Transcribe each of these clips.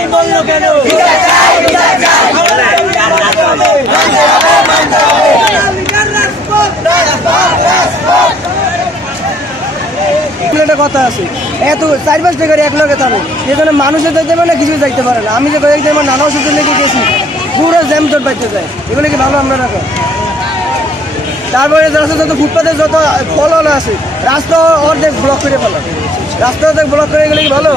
ভাই বলল কেন একটা কথা আছে এত 4-5 টাকার এক লগে থাকে যেখানে মানুষের যাইতে পারে না কিছু যাইতে পারে না। আমি যে কয়েকদিন আমার নানা ওষুধ লেগে গেছি পুরো জ্যাম জট পাইতে যায় এগুলো কি ভালো আমরা রাখা। তারপরে রাস্তা যত ফুটপাথে যত ফলওয়ালা আছে রাস্তা অর্ধেক ব্লক করে ফেলা রাস্তা অর্ধেক ব্লক করে গেলে কি ভালো।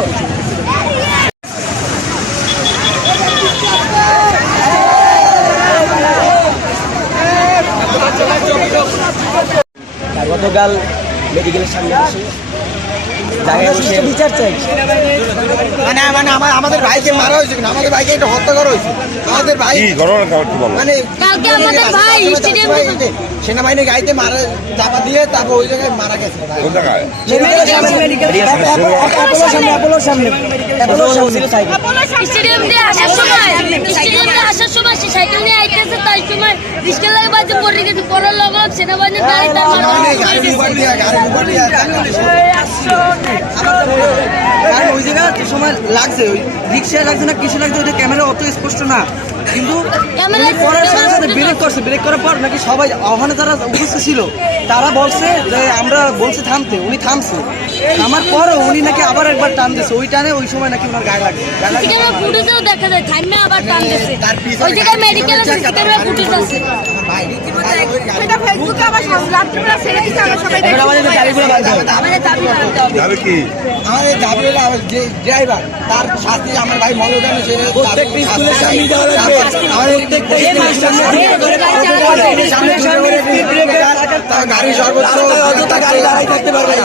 গতকাল মেডিকেলের সামনে বিচার চাই মানে আমাদের ভাইকে মারা হয়েছে কিনা আমাদের ভাইকে একটা হত্যা করা হয়েছে আমাদের ভাই মানে সেনাবাহিনীর গাড়িতে মারা চাপা দিয়ে তারপর ওই জায়গায় মারা গেছে। ওই জায়গায় সময় লাগছে ওই রিক্সায় লাগছে না কিসে লাগছে ওইটা ক্যামেরা অত স্পষ্ট না কিন্তু করার সাথে সাথে ব্রেক করার পর নাকি সবাই ওখানে যারা উপস্থিত ছিল তারা বলছে যে আমরা বলছি থামতে উনি থামছে আমার পরও উনি নাকি আবার একবার টান দিচ্ছে ওই টানে ওই সময় নাকি ওনার গায়ে লাগছে ফুটেজেও দেখা যায় থামে আবার টান দিচ্ছে ওই জায়গায় মেডিকেলের সিসিটিভি ফুটেজ আছে এটা ফেসবুকে আবার রাত্রিবেলা ছেড়ে দিচ্ছে আমরা সবাই দেখি আমাদের দাবিগুলো বাদ দাও আমাদের দাবি বাদ দাও দাবি কি আমাদের দাবি হলো যে ড্রাইভার তার শাস্তি আমার ভাই মনোজানে সে প্রত্যেকটা স্কুলের সামনে দেওয়া লাগবে আমাদের প্রত্যেকটা স্কুলের সামনে তার গাড়ি সর্বোচ্চ অযথা গাড়ি দাঁড়াই থাকতে পারবে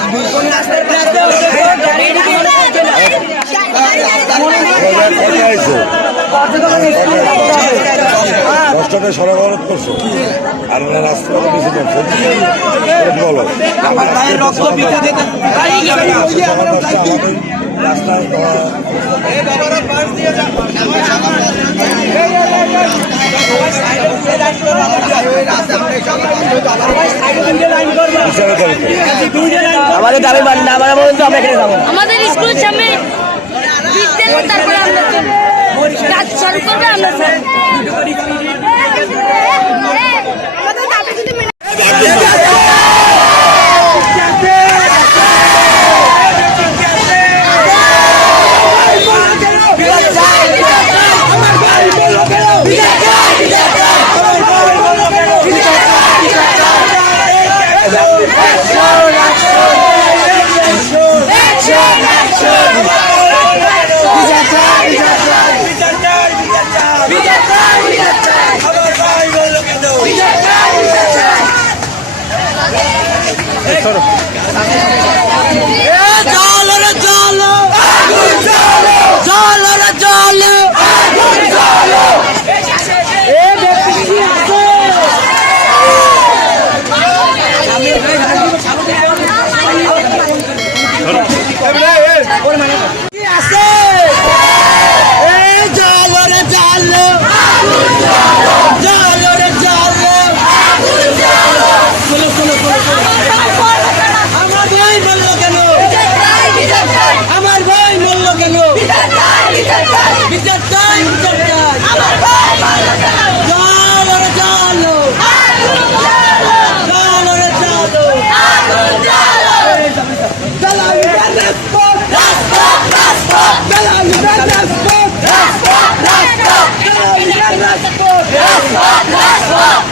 দশটাতে সরবরাহ করছো আর রাস্তা কিছু করছো বলো আমার ভাইয়ের রক্ত পিতা দিতে রাস্তায় আমাদের দাবি মানি না আমরা বলুন তো আমরা এখানে যাবো আমাদের স্কুলের সামনে তারপরে আমরা কাজ শুরু করবে আমরা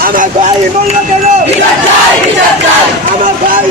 আমার ভাই মূল্য কেন আমার ভাই